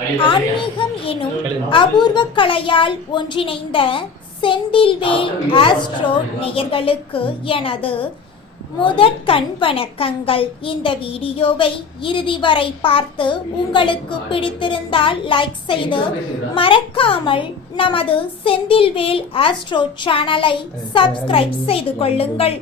ஆன்மீகம் எனும் அபூர்வ கலையால் ஒன்றிணைந்த செந்தில்வேல் ஆஸ்ட்ரோ நேயர்களுக்கு எனது முதற்கண் வணக்கங்கள். இந்த வீடியோவை இறுதி வரை பார்த்து உங்களுக்கு பிடித்திருந்தால் லைக் செய்து மறக்காமல் நமது செந்தில்வேல் ஆஸ்ட்ரோ சேனலை சப்ஸ்கிரைப் செய்து கொள்ளுங்கள்.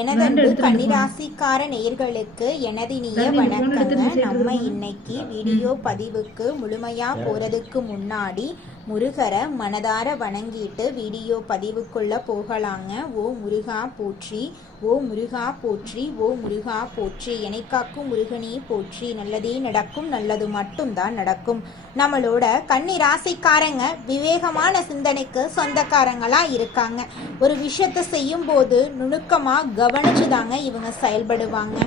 எனதன்பு கன்னிராசிக்கார நேயர்களுக்கு எனதினிய வணக்கங்க. நம்ம இன்னைக்கு வீடியோ பதிவுக்கு முழுமையா போறதுக்கு முன்னாடி முருகரை மனதார வணங்கிட்டு வீடியோ பதிவுக்குள்ள போகலாங்க. ஓ முருகா போற்றி, ஓ முருகா போற்றி, ஓ முருகா போற்றி, எனக்காக்கும் முருகனே போற்றி. நல்லதே நடக்கும், நல்லது மட்டும்தான் நடக்கும். நம்மளோட கன்னி ராசிக்காரங்க விவேகமான சிந்தனைக்கு சொந்தக்காரங்களா இருக்காங்க. ஒரு விஷயத்த செய்யும் போது நுணுக்கமா கவனிச்சுதாங்க இவங்க செயல்படுவாங்க.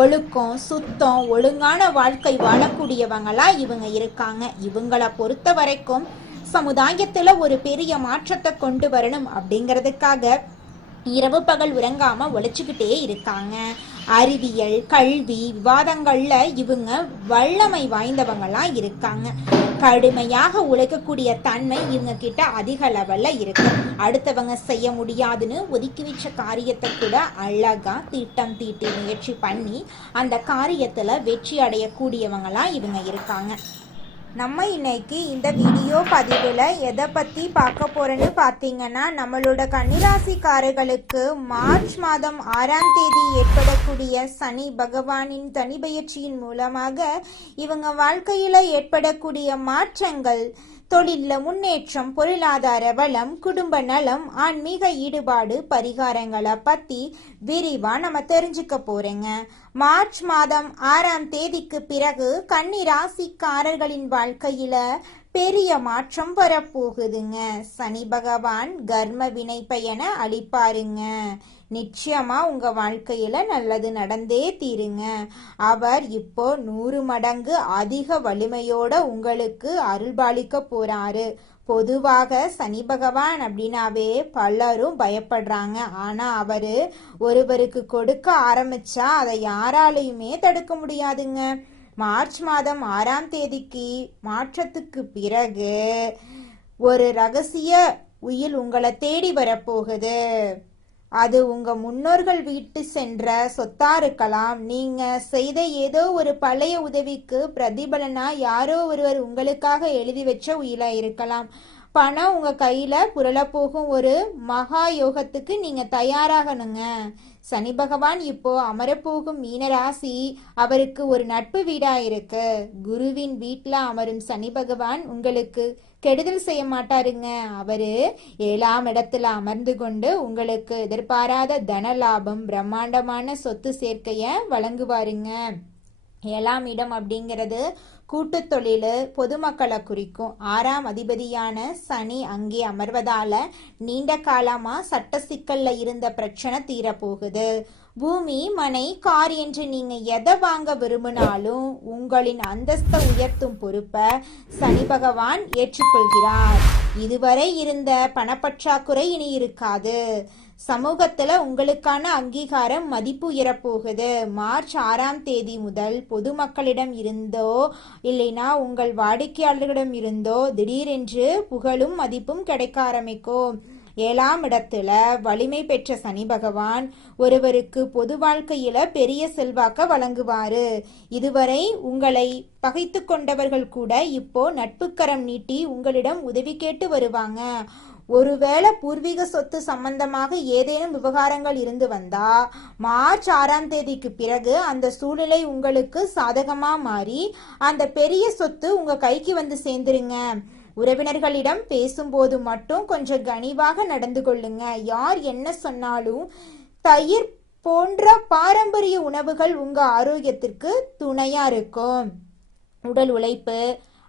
ஒழுக்கம், சுத்தம், ஒழுங்கான வாழ்க்கை வாழக்கூடியவங்களா இவங்க இருக்காங்க. இவங்களை பொறுத்த வரைக்கும் சமுதாயத்துல ஒரு பெரிய மாற்றத்தை கொண்டு வரணும் அப்படிங்கிறதுக்காக இரவு பகல் உறங்காம உழைச்சுக்கிட்டே இருக்காங்க. அறிவியல், கல்வி, விவாதங்கள்ல இவங்க வல்லமை வாய்ந்தவங்களா இருக்காங்க. கடுமையாக உழைக்கக்கூடிய தன்மை இவங்க கிட்ட அதிக லெவல்ல இருக்கு. அடுத்தவங்க செய்ய முடியாதுன்னு ஒதுக்கி வச்ச காரியத்தை கூட அழகா திட்டம் தீட்டி முயற்சி பண்ணி அந்த காரியத்துல வெற்றி அடையக்கூடியவங்களா இவங்க இருக்காங்க. நம்ம இன்னைக்கு இந்த வீடியோ பதிவில் எதை பற்றி பார்க்க போகிறோன்னு பார்த்தீங்கன்னா, நம்மளோட கன்னிராசிக்காரர்களுக்கு மார்ச் மாதம் 6ஆம் தேதி ஏற்படக்கூடிய சனி பகவானின் தனிபெயர்ச்சியின் மூலமாக இவங்க வாழ்க்கையில் ஏற்படக்கூடிய மாற்றங்கள், தொழிலில் முன்னேற்றம், பொருளாதார வளம், குடும்ப நலம், ஆன்மீக ஈடுபாடு, பரிகாரங்களை பற்றி விரிவாக நம்ம தெரிஞ்சுக்க போகிறோங்க. மார்ச் மாதம் 6ஆம் தேதிக்கு பிறகு கன்னி ராசிக்காரர்களின் வாழ்க்கையில பெரிய மாற்றம் வரப்போகுதுங்க. சனி பகவான் கர்ம வினை பயனை அளிப்பாருங்க. நிச்சயமா உங்க வாழ்க்கையில நல்லது நடந்தே தீருங்க. அவர் இப்போ 100 மடங்கு அதிக வலிமையோட உங்களுக்கு அருள்பாலிக்க போறாரு. பொதுவாக சனி பகவான் அப்படின்னாவே பலரும் பயப்படுறாங்க. ஆனா அவரு ஒருவருக்கு கொடுக்க ஆரம்பிச்சா அதை யாராலையுமே தடுக்க முடியாதுங்க. மார்ச் மாதம் 6ஆம் தேதிக்கு மாற்றத்துக்கு பிறகு ஒரு ரகசிய உயில் உங்களை தேடி வரப்போகுது. அது உங்க முன்னோர்கள் வீட்டு சென்ற சொத்தா இருக்கலாம். நீங்க செய்த ஏதோ ஒரு பழைய உதவிக்கு பிரதிபலனா யாரோ ஒருவர் உங்களுக்காக எழுதி வச்ச உயிலா இருக்கலாம். பணம் உங்க கையில புரள போகும் ஒரு மகா யோகத்துக்கு நீங்க தயாராகணுங்க. சனி பகவான் இப்போ அமரப்போகும் மீனராசி அவருக்கு ஒரு நட்பு வீடா இருக்கு. குருவின் வீட்டுல அமரும் சனி பகவான் உங்களுக்கு கெடுதல் செய்ய மாட்டாருங்க. அவரு 7ஆம் இடத்துல அமர்ந்து கொண்டு உங்களுக்கு எதிர்பாராத தன லாபம், பிரம்மாண்டமான சொத்து சேர்க்கைய வழங்குவாருங்க. 7ஆம் இடம் அப்படிங்கிறது கூட்டு தொழில், பொதுமக்களை குறிக்கும். 6ஆம் அதிபதியான சனி அங்கே அமர்வதால நீண்ட காலமா சட்ட சிக்கல்ல இருந்த பிரச்சனை தீரப்போகுது. பூமி, மனை, கார் என்று நீங்க எதை வாங்க விரும்பினாலும் உங்களின் அந்தஸ்தை உயர்த்தும் பொறுப்பை சனி பகவான் ஏற்றுக்கொள்கிறார். இதுவரை இருந்த பணப்பற்றாக்குறை இனி இருக்காது. சமூகத்துல உங்களுக்கான அங்கீகாரம், மதிப்பு உயரப்போகுது. மார்ச் 6ஆம் தேதி முதல் பொதுமக்களிடம் இருந்தோ இல்லைனா உங்கள் வாடிக்கையாளர்களிடம் இருந்தோ திடீரென்று புகழும் மதிப்பும் கிடைக்க ஆரம்பிக்கும். 7ஆம் இடத்துல வலிமை பெற்ற சனி பகவான் ஒருவருக்கு பொது வாழ்க்கையில பெரிய செல்வாக்க வழங்குவாரு. இதுவரை உங்களை பகைத்து கொண்டவர்கள் கூட இப்போ நட்புக்கரம் நீட்டி உங்களிடம் உதவி கேட்டு வருவாங்க. ஒருவேளை பூர்வீக சொத்து சம்பந்தமாக ஏதேனும் விவகாரங்கள் இருந்து வந்தா மார்ச் 6ஆம் தேதிக்கு பிறகு அந்த சூழ்நிலை உங்களுக்கு சாதகமா மாறி அந்த பெரிய சொத்து உங்க கைக்கு வந்து சேர்ந்துருங்க. உறவினர்களிடம் பேசும்போது மட்டும் கொஞ்சம் கனிவாக நடந்து கொள்ளுங்க. யார் என்ன சொன்னாலும் தயிர் போன்ற பாரம்பரிய உணவுகள் உங்க ஆரோக்கியத்திற்கு துணையா இருக்கும். உடல் உழைப்பு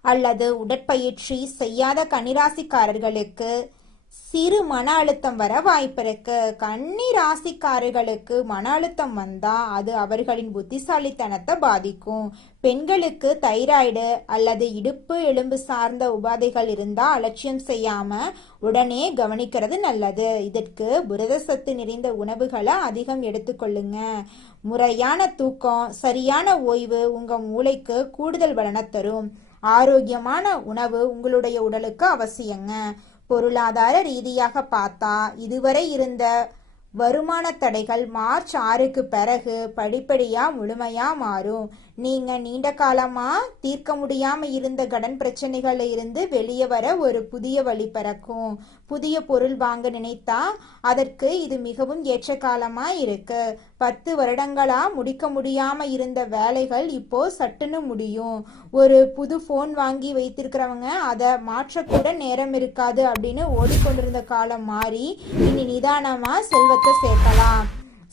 அல்லது உடற்பயிற்சி செய்யாத கன்னிராசிக்காரர்களுக்கு சிறு மன அழுத்தம் வர வாய்ப்பு இருக்கு. கன்னி ராசிக்காரர்களுக்கு மன அழுத்தம் வந்தா அது அவர்களின் புத்திசாலித்தனத்தை பாதிக்கும். பெண்களுக்கு தைராய்டு அல்லது இடுப்பு எலும்பு சார்ந்த உபாதைகள் இருந்தா அலட்சியம் செய்யாம உடனே கவனிக்கிறது நல்லது. இதற்கு புரத சத்து நிறைந்த உணவுகளை அதிகம் எடுத்துக்கொள்ளுங்க. முறையான தூக்கம், சரியான ஓய்வு உங்க மூளைக்கு கூடுதல் பலனை தரும். ஆரோக்கியமான உணவு உங்களுடைய உடலுக்கு அவசியங்க. பொருளாதார ரீதியாக பார்த்தா இதுவரை இருந்த வருமான தடைகள் மார்ச் 6க்கு பிறகு படிப்படியா முழுமையா மாறும். நீங்க நீண்ட காலமா தீர்க்க முடியாம இருந்த கடன் பிரச்சனைகள்ல இருந்து வெளியே வர ஒரு புதிய வழி பிறக்கும். புதிய பொருள் வாங்க நினைத்தா அதற்கு இது மிகவும் ஏற்ற காலமா இருக்கு. 10 வருடங்களா முடிக்க முடியாம இருந்த வேலைகள் இப்போ சட்டுன்னு முடியும். ஒரு புது போன் வாங்கி வைத்திருக்கிறவங்க அதை மாற்றக்கூட நேரம் இருக்காது அப்படின்னு ஓடிக்கொண்டிருந்த காலம் மாறி இனி நிதானமா செல்வத்தை சேர்க்கலாம்.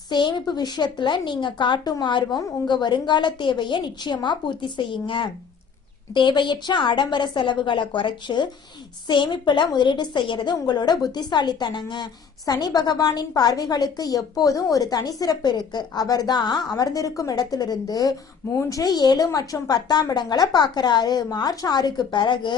சேமிப்பு விஷயத்துல நீங்க காட்டும் ஆர்வம் உங்க வருங்கால தேவையை நிச்சயமா பூர்த்தி செய்யுங்க. தேவையற்ற ஆடம்பர செலவுகளை குறைச்சு சேமிப்புல முதலீடு செய்யறது உங்களோட புத்திசாலித்தனங்க. சனி பகவானின் பார்வைகளுக்கு எப்போதும் ஒரு தனி சிறப்பு இருக்கு. அவர் தான் அமர்ந்திருக்கும் இடத்திலிருந்து 3, 7 மற்றும் 10ஆம் இடங்களை பார்க்கறாரு. மார்ச் 6க்கு பிறகு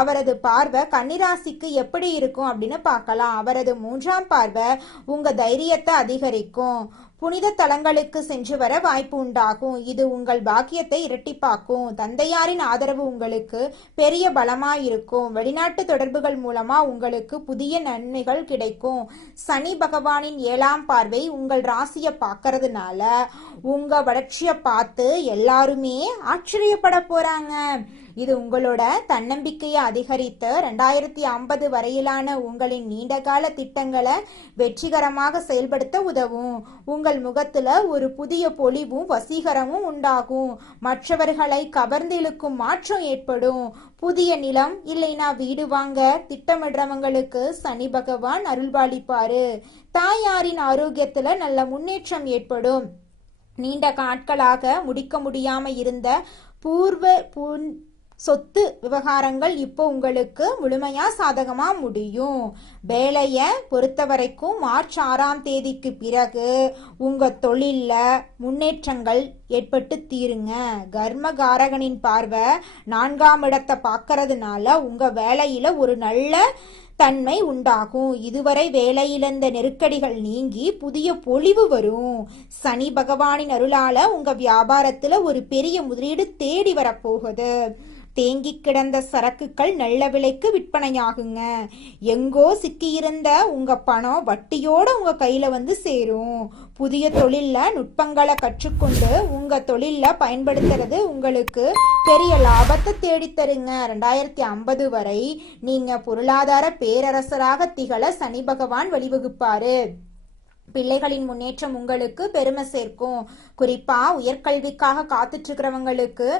அவரது பார்வை கன்னிராசிக்கு எப்படி இருக்கும் அப்படின்னு பார்க்கலாம். அவரது 3ஆம் பார்வை உங்க தைரியத்தை அதிகரிக்கும். புனித தலங்களுக்கு சென்று வர வாய்ப்பு உண்டாகும். இது உங்கள் பாக்கியத்தை இரட்டிப்பாக்கும். தந்தையாரின் ஆதரவு உங்களுக்கு பெரிய பலமாயிருக்கும். வெளிநாட்டு தொடர்புகள் மூலமா உங்களுக்கு புதிய நன்மைகள் கிடைக்கும். சனி பகவானின் 7ஆம் பார்வை உங்கள் ராசியை பார்க்கறதுனால உங்க வளர்ச்சியை பார்த்து எல்லாருமே ஆச்சரியப்பட போறாங்க. இது உங்களோட தன்னம்பிக்கையை அதிகரித்து 2050 வரையிலான உங்களின் நீண்டகால திட்டங்களை வெற்றிகரமாக செயல்படுத்த உதவும். உங்கள் முகத்துல ஒரு புதிய பொலிவும் வசீகரமும் உண்டாகும். மற்றவர்களை கவர்ந்து இழுக்கும் மாற்றம் ஏற்படும். புதிய நிலம் இல்லைனா வீடு வாங்க திட்டமிடுறவங்களுக்கு சனி பகவான் அருள்பாலிப்பாரு. தாயாரின் ஆரோக்கியத்துல நல்ல முன்னேற்றம் ஏற்படும். நீண்ட நாட்களாக முடிக்க முடியாம இருந்த சொத்து விவகாரங்கள் இப்போ உங்களுக்கு முழுமையா சாதகமா முடியும். வேலைய பொறுத்த வரைக்கும் மார்ச் 6ஆம் தேதிக்கு பிறகு உங்க தொழில்ல முன்னேற்றங்கள் ஏற்பட்டு தீருங்க. கர்மகாரகனின் பார்வை 4ஆம் இடத்தை பார்க்கறதுனால உங்க வேலையில ஒரு நல்ல தன்மை உண்டாகும். இதுவரை வேலையிழந்த நெருக்கடிகள் நீங்கி புதிய பொலிவு வரும். சனி பகவானின் அருளால உங்க வியாபாரத்துல ஒரு பெரிய முதலீடு தேடி வரப்போகுது. தேங்கி கிடந்த சரக்குகள் நல்ல விலைக்கு விற்பனையாகுங்க. எங்கோ சிக்கியிருந்த உங்க பணம் வட்டியோட உங்க கையில வந்து சேரும். புதிய தொழில்ல நுட்பங்களை கற்றுக்கொண்டு உங்க தொழில்ல பயன்படுத்துறது உங்களுக்கு பெரிய லாபத்தை தேடித்தருங்க. 2050 வரை நீங்க பொருளாதார பேரரசராக திகழ சனி பகவான் வழிவகுப்பாரு. பிள்ளைகளின் முன்னேற்றம் உங்களுக்கு பெருமை சேர்க்கும். குறிப்பா உயர்கல்விக்காக காத்துட்டு இருக்கிறவங்களுக்கு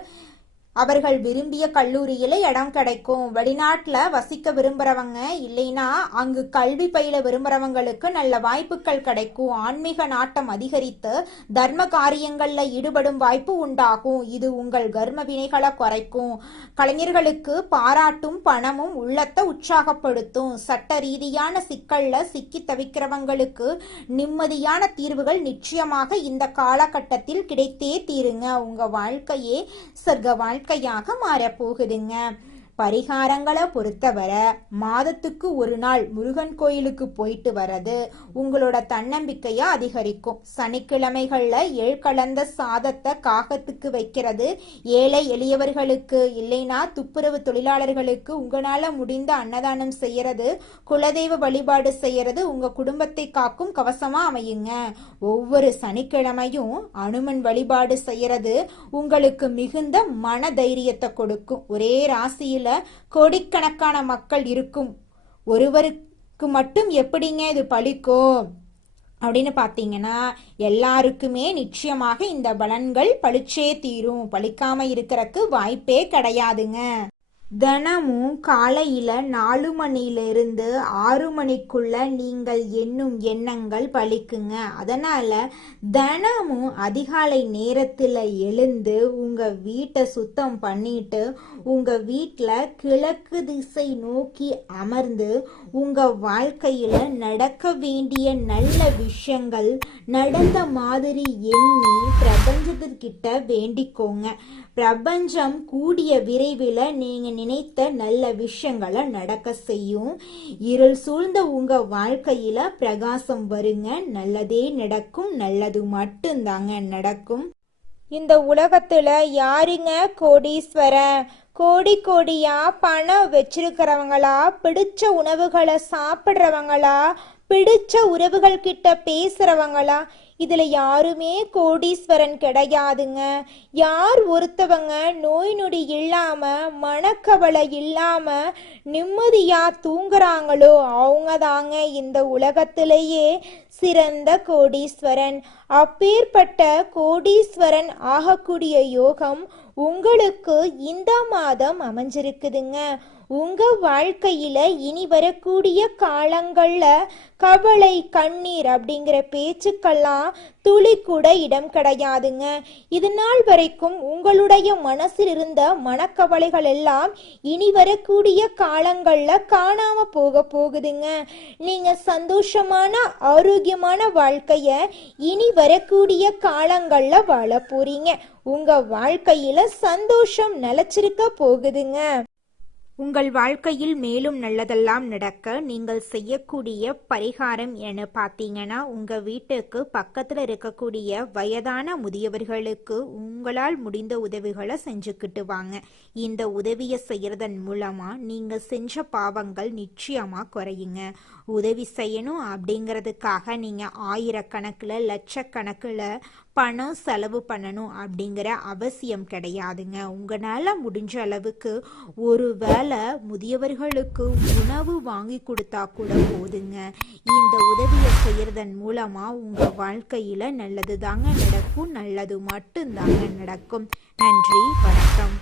அவர்கள் விரும்பிய கல்லூரியில இடம் கிடைக்கும். வெளிநாட்டுல வசிக்க விரும்புறவங்க இல்லைன்னா அங்கு கல்வி பயில விரும்புறவங்களுக்கு நல்ல வாய்ப்புகள் கிடைக்கும். ஆன்மீக நாட்டம் அதிகரித்து தர்ம காரியங்கள்ல ஈடுபடும் வாய்ப்பு உண்டாகும். இது உங்கள் கர்ம வினைகளை குறைக்கும். கலைஞர்களுக்கு பாராட்டும் பணமும் உள்ளத்தை உற்சாகப்படுத்தும். சட்ட ரீதியான சிக்கல்ல சிக்கி தவிக்கிறவங்களுக்கு நிம்மதியான தீர்வுகள் நிச்சயமாக இந்த காலகட்டத்தில் கிடைத்தே தீருங்க. உங்க வாழ்க்கையே சொர்க்க வாழ்க்கையாக மாறப்போகுதுங்க. பரிகாரங்களை பொறுத்தவரை மாதத்துக்கு ஒரு நாள் முருகன் கோயிலுக்கு போயிட்டு வர்றது உங்களோட தன்னம்பிக்கையை அதிகரிக்கும். சனிக்கிழமைகள்ல கலந்த சாதத்தை காகத்துக்கு வைக்கிறது, ஏழை எளியவர்களுக்கு இல்லைனா துப்புரவு தொழிலாளர்களுக்கு உங்களால முடிந்த அன்னதானம் செய்யறது, குலதெய்வ வழிபாடு செய்யறது உங்க குடும்பத்தை காக்கும் கவசமா அமையுங்க. ஒவ்வொரு சனிக்கிழமையும் அனுமன் வழிபாடு செய்யறது உங்களுக்கு மிகுந்த மன தைரியத்தை கொடுக்கும். ஒரே ராசியில் கோடிக்கணக்கான மக்கள் இருக்கும் ஒருவருக்கு மட்டும் எப்படிங்க இது பலிக்கும் அப்படின்னு பார்த்தீங்கன்னா எல்லாருக்குமே நிச்சயமாக இந்த பலன்கள் பளிச்சே தீரும். பலிக்காம இருக்கிறதுக்கு வாய்ப்பே கிடையாதுங்க. தினமும் காலையில 4 மணியிலிருந்து 6 மணிக்குள்ள நீங்கள் எண்ணும் எண்ணங்கள் பலிக்குங்க. அதனால தினமும் அதிகாலை நேரத்துல எழுந்து உங்க வீட்டை சுத்தம் பண்ணிட்டு உங்க வீட்டில் கிழக்கு திசை நோக்கி அமர்ந்து உங்க வாழ்க்கையில நடக்க வேண்டிய நல்ல விஷயங்கள் நடந்த மாதிரி எண்ணி பிரபஞ்சத்திற்கிட்ட வேண்டிக்கோங்க. பிரபஞ்சம் கூடிய விரைவில் நீங்க நினைத்த நல்ல விஷயங்களை நடக்க செய்யும். இருள் சூழ்ந்த உங்க வாழ்க்கையில பிரகாசம் வருங்க. நல்லதே நடக்கும். நல்லது மட்டும்தாங்க நடக்கும். இந்த உலகத்துல யாருங்க கோடீஸ்வரன்? கோடி கோடியா பணம் வச்சிருக்கிறவங்களா, பிடிச்ச உணவுகளை சாப்பிட்றவங்களா, பிடிச்ச உறவுகள் கிட்ட பேசுறவங்களா, இதுல யாருமே கோடீஸ்வரன் கிடையாதுங்க. யார் ஒருத்தவங்க நோய் நொடி இல்லாம, மனக்கவலை இல்லாம நிம்மதியா தூங்குறாங்களோ அவங்க தாங்க இந்த உலகத்திலேயே சிறந்த கோடீஸ்வரன். அப்பேற்பட்ட கோடீஸ்வரன் ஆகக்கூடிய யோகம் உங்களுக்கு இந்த மாதம் அமைஞ்சிருக்குதுங்க. உங்க வாழ்க்கையில இனி வரக்கூடிய காலங்கள்ல கவலை கண்ணீர் அப்படிங்கிற பேச்சுக்கெல்லாம் துளி கூட இடம் கிடையாதுங்க. இது நாள் வரைக்கும் உங்களுடைய மனசில் இருந்த மனக்கவலைகள் எல்லாம் இனி வரக்கூடிய காலங்கள்ல காணாம போகுதுங்க. நீங்க சந்தோஷமான ஆரோக்கியமான வாழ்க்கைய இனி வரக்கூடிய காலங்கள்ல வாழ போறீங்க. உங்க வாழ்க்கையில சந்தோஷம் நிலைச்சிருக்க போகுதுங்க. உங்கள் வாழ்க்கையில் மேலும் நல்லதெல்லாம் நடக்க நீங்கள் செய்யக்கூடிய பரிகாரம் என பார்த்தீங்கன்னா, உங்கள் வீட்டுக்கு பக்கத்தில் இருக்கக்கூடிய வயதான முதியவர்களுக்கு உங்களால் முடிந்த உதவிகளை செஞ்சுக்கிட்டு வாங்க. இந்த உதவியை செய்கிறதன் மூலமாக நீங்கள் செஞ்ச பாவங்கள் நிச்சயமாக குறையுங்க. உதவி செய்யணும் அப்படிங்கிறதுக்காக நீங்கள் ஆயிரக்கணக்கில் லட்சக்கணக்கில் பணம் செலவு பண்ணணும் அப்படிங்கிற அவசியம் கிடையாதுங்க. உங்களால் முடிஞ்ச அளவுக்கு ஒரு வேளை முதியவர்களுக்கு உணவு வாங்கி கொடுத்தா கூட போதுங்க. இந்த உதவியை செய்யறதன் மூலமா உங்க வாழ்க்கையில நல்லது தாங்க நடக்கும், நல்லது மட்டும்தாங்க நடக்கும். நன்றி, வணக்கம்.